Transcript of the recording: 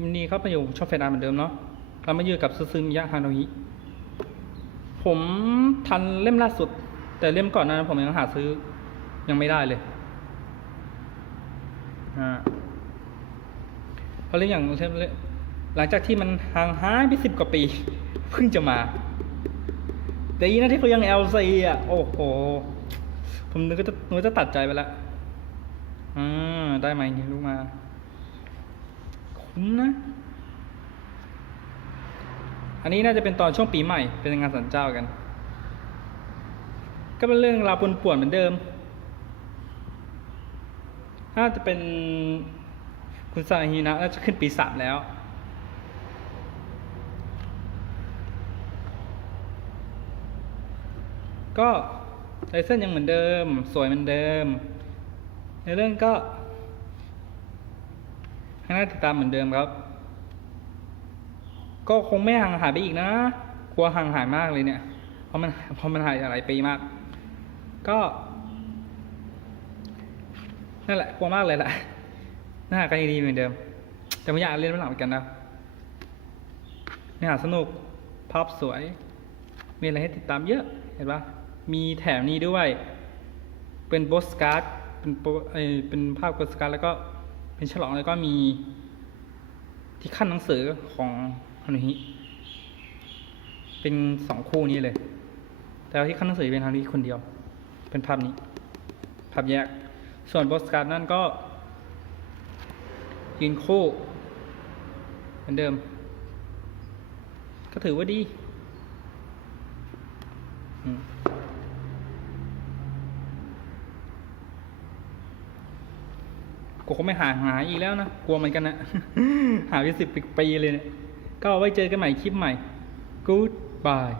วันนี้ครับมาอยู่ช่องเฟซอาร์เหมือนเดิมเนาะเรามายู่กับซึซึมิยะฮาโนฮิผมทันเล่มล่าสุด แต่เล่มก่อนนั้นผมยังหาซื้อยังไม่ได้เลยอ่าเพราะเรื่องอย่างเช่นหลังจากที่มันห่างหายไปสิบกว่าปี เพิ่งจะมา แต่ยีนะที่เขายังเอลซีอะ โอ้โห ผมนึกว่าจะนึกว่าจะตัดใจไปล้วอ่าได้ไหมนี่ลูกมา นะอันนี้น่าจะเป็นตอนช่วงปีใหม่ เป็นงานสันเจ้ากัน ก็เป็นเรื่องราวปนป่วนเหมือนเดิม น่าจะเป็นคุณซาฮีนะน่าจะขึ้นปีสามแล้ว ก็ไทเส้นยังเหมือนเดิม สวยเหมือนเดิม ในเรื่องก็ ให้น่าติดตามเหมือนเดิมครับ ก็คงไม่ห่างหายไปอีกนะ กลัวห่างหายมากเลยเนี่ย เพราะมันเพราะมันหายหลายปีมาก ก็นั่นแหละกลัวมากเลยแหละน่าหากันดีๆเหมือนเดิม แต่ไม่อยากเล่นไม่หลังเหมือนกันนะเนื้อหาสนุกภาพสวย มีอะไรให้ติดตามเยอะ เห็นปะมีแถมนี้ด้วย เป็นโปสการ์ด เป็นโปเอยเป็นภาพโปสการ์ดแล้วก็ เป็นฉลองแล้วก็มีที่ขั้นหนังสือของฮานุฮิ เป็นสองคู่นี้เลย แต่ที่ขั้นหนังสือเป็นฮานุฮิคนเดียว เป็นภาพนี้ ภาพแยก ส่วนโปสการ์ดนั่นก็ยืนคู่ เหมือนเดิม ก็ถือว่าดี อืม กูคงไม่หาหาอีกแล้วนะ กลัวเหมือนกันนะหาไปสิบปีเลยเนี่ยก็เอาไว้เจอกันใหม่คลิปใหม่ Goodbye